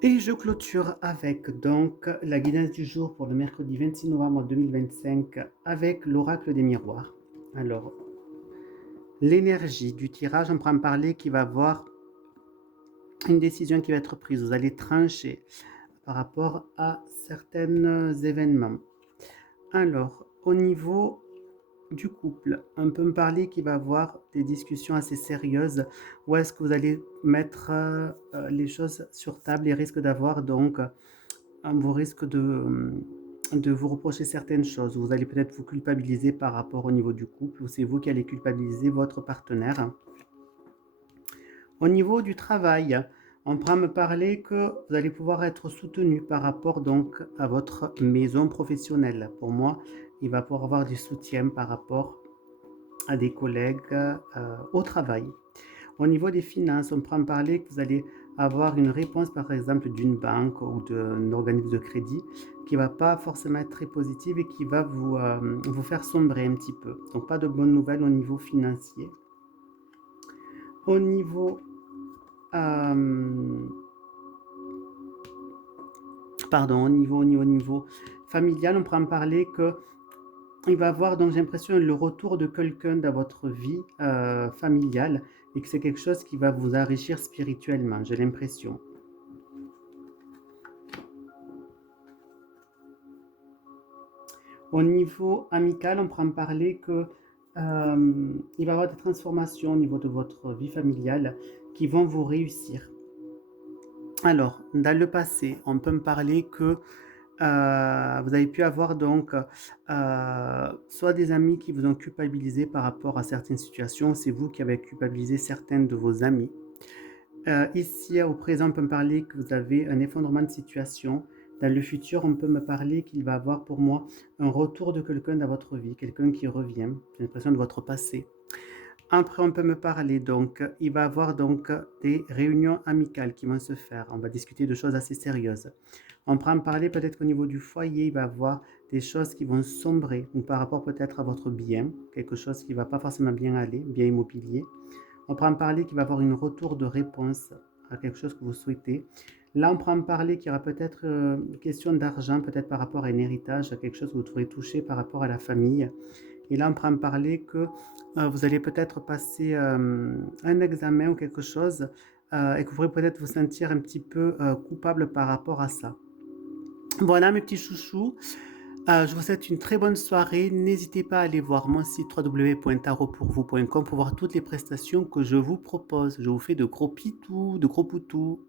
Et je clôture avec donc la guidance du jour pour le mercredi 26 novembre 2025 avec l'oracle des miroirs. Alors, l'énergie du tirage, on prend parler qui va avoir une décision qui va être prise. Vous allez trancher par rapport à certains événements. Alors, au niveau du couple, on peut me parler qu'il va avoir des discussions assez sérieuses ou est-ce que vous allez mettre les choses sur table et risque d'avoir donc vos risques de vous reprocher certaines choses. Vous allez peut-être vous culpabiliser par rapport au niveau du couple ou c'est vous qui allez culpabiliser votre partenaire. Au niveau du travail, on pourra me parler que vous allez pouvoir être soutenu par rapport donc à votre maison professionnelle. Pour moi, il va pouvoir avoir du soutien par rapport à des collègues au travail. Au niveau des finances, on pourra me parler que vous allez avoir une réponse par exemple d'une banque ou d'un organisme de crédit qui ne va pas forcément être très positive et qui va vous faire sombrer un petit peu. Donc pas de bonnes nouvelles au niveau financier. Au niveau euh, au niveau familial, on pourra me parler que il va avoir donc j'ai l'impression le retour de quelqu'un dans votre vie familiale et que c'est quelque chose qui va vous enrichir spirituellement, j'ai l'impression. Au niveau amical, on pourra me parler que il va y avoir des transformations au niveau de votre vie familiale qui vont vous réussir. Alors, dans le passé, on peut me parler que vous avez pu avoir donc soit des amis qui vous ont culpabilisé par rapport à certaines situations, c'est vous qui avez culpabilisé certains de vos amis. Ici, au présent, on peut me parler que vous avez un effondrement de situation. Dans le futur, on peut me parler qu'il va avoir pour moi un retour de quelqu'un dans votre vie, quelqu'un qui revient, j'ai l'impression de votre passé. Après, on peut me parler, donc, il va y avoir donc des réunions amicales qui vont se faire. On va discuter de choses assez sérieuses. On pourra me parler peut-être qu'au niveau du foyer, il va y avoir des choses qui vont sombrer, ou par rapport peut-être à votre bien, quelque chose qui ne va pas forcément bien aller, bien immobilier. On pourra me parler qu'il va y avoir une retour de réponse à quelque chose que vous souhaitez. Là, on pourra me parler qu'il y aura peut-être une question d'argent, peut-être par rapport à un héritage, à quelque chose que vous devrez toucher par rapport à la famille. Et là, on pourra me parler que vous allez peut-être passer un examen ou quelque chose et que vous pourrez peut-être vous sentir un petit peu coupable par rapport à ça. Voilà mes petits chouchous. Je vous souhaite une très bonne soirée. N'hésitez pas à aller voir mon site www.tarotpourvous.com pour voir toutes les prestations que je vous propose. Je vous fais de gros pitous, de gros poutous.